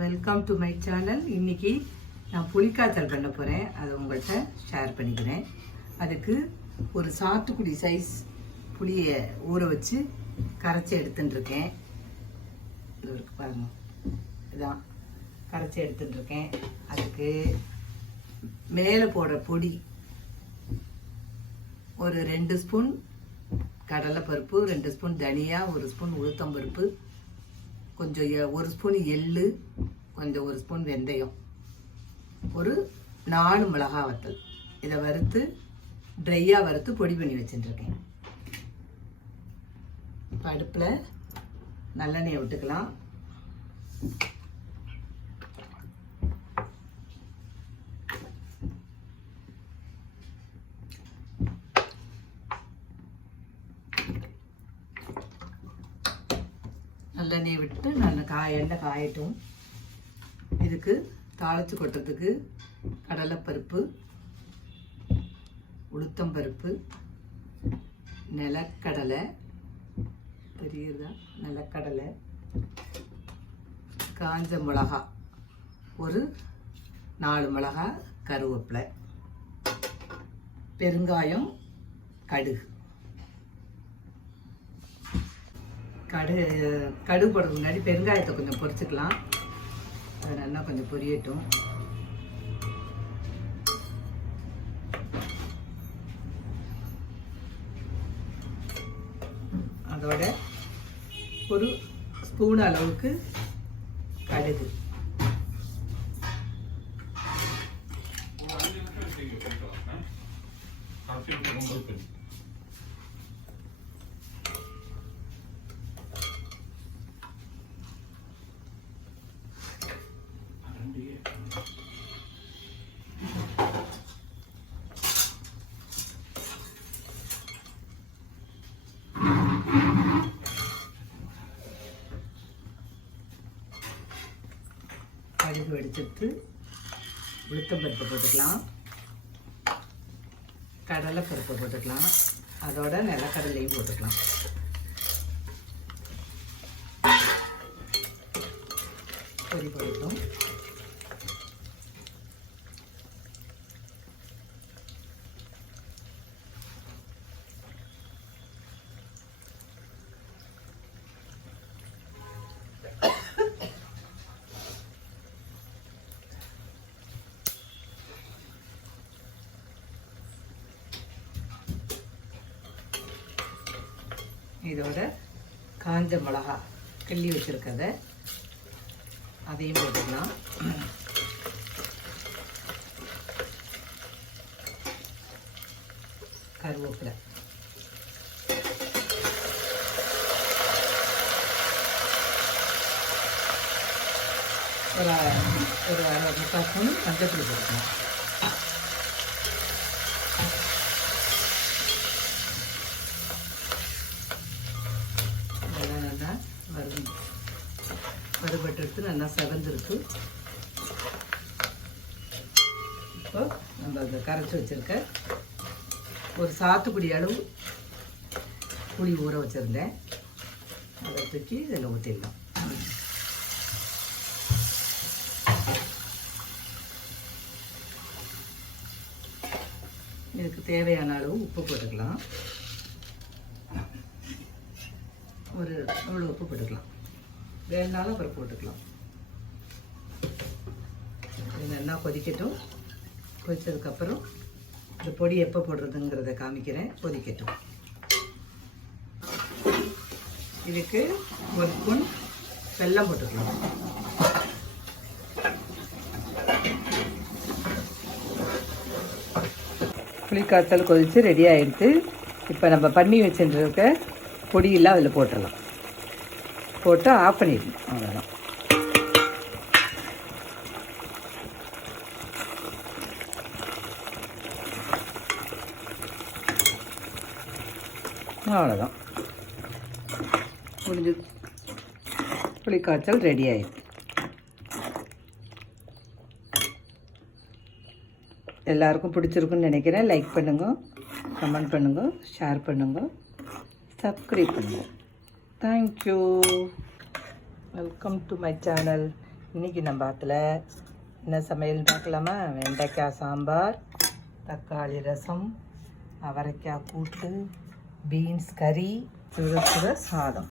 Welcome to my channel. இன்றைக்கி நான் புளிக்காய்ச்சல் பண்ண போகிறேன். அதை உங்கள்கிட்ட ஷேர் பண்ணிக்கிறேன். அதுக்கு ஒரு சாத்துக்குடி சைஸ் புளியை ஊற வச்சு கரைச்சி எடுத்துட்டுருக்கேன். இது இருக்கு பாருங்க, இதான் கரைச்சி எடுத்துட்டுருக்கேன். அதுக்கு மேலே போடுற பொடி ஒரு 2 ஸ்பூன் கடலைப்பருப்பு, 2 ஸ்பூன் தனியா, 1 ஸ்பூன் உளுத்தம்பருப்பு, கொஞ்சம் 1 ஸ்பூன் எள்ளு, கொஞ்சம் 1 ஸ்பூன் வெந்தயம், ஒரு 4 மிளகா வத்தல். இதை வறுத்து ட்ரையாக வறுத்து பொடி பண்ணி வச்சுட்டுருக்கேன். இப்போ அடுப்பில் நல்லெண்ணெயை விட்டுக்கலாம். நல்லெண்ணெயை விட்டு எண்ணெய் காயட்டும். இதுக்கு தாளித்து கொட்டுறதுக்கு கடலைப்பருப்பு, உளுத்தம்பருப்பு, நிலக்கடலை, தெரியுதா, நிலக்கடலை, காஞ்ச மிளகா, ஒரு 4 மிளகா, கருவேப்பிலை, பெருங்காயம், கடுகு. கடுகு போடுறதுக்கு முன்னாடி பெருங்காயத்தை கொஞ்சம் பொரிச்சுக்கலாம். அது நல்லா கொஞ்சம் பொரியட்டும். அதோட ஒரு ஸ்பூன் அளவுக்கு கடுகு, கடுகு வெடிச்சிட்டு உளுத்தம்பருப்பை போட்டுக்கலாம், கடலைப்பருப்பை போட்டுக்கலாம், அதோட நிலக்கடலையும் போட்டுக்கலாம். பொடி போடட்டும். இதோட காஞ்ச மிளகா கிள்ளி வச்சுருக்கத அதையும் போட்டுக்கலாம். கருவேப்பிலை, ஒரு 1/2 ஸ்பூன் மஞ்சள் போட்டுக்கலாம். வறுபட்டு எடுத்து நல்லா செவந்திருக்கு. இப்போ நம்ம அதை கரைச்சி வச்சுருக்க ஒரு சாத்துக்குடி அளவு புளி ஊற வச்சுருந்தேன். அதை தூக்கி இதில் ஊற்றிடலாம். இதுக்கு தேவையான அளவு உப்பு போட்டுக்கலாம். இவ்வளோ உப்பு போட்டுக்கலாம். வேணுனாலும் அப்புறம் போட்டுக்கலாம். இது நல்லா கொதிக்கட்டும். கொதித்ததுக்கப்புறம் இந்த பொடி எப்போ போடுறதுங்கிறத காமிக்கிறேன். கொதிக்கட்டும். இதுக்கு 1 ஸ்பூன் வெல்லம் போட்டுக்கலாம். புளிக்காய்ச்சல் கொதித்து ரெடி ஆகிடுது. இப்போ நம்ம பண்ணி வச்சுருக்க பொடியெல்லாம் அதில் போட்டுடலாம். போட்டு ஆஃப் பண்ணிடணும். அவ்வளோதான். அவ்வளோதான், முடிஞ்சு. புளிக்காய்ச்சல் ரெடி ஆகிடுது. எல்லாருக்கும் பிடிச்சிருக்குன்னு நினைக்கிறேன். லைக் பண்ணுங்க, கமெண்ட் பண்ணுங்க, ஷேர் பண்ணுங்க, சப்ஸ்கிரைப் பண்ணுங்க. Thank you. Welcome to my channel. இன்றைக்கி நம்ம ஆத்தில் என்ன சமையல் பார்க்கலாமா? வெண்டைக்காய் சாம்பார், தக்காளி ரசம், அவரைக்காய் கூட்டு, பீன்ஸ் கறி, சுட சுட சாதம்.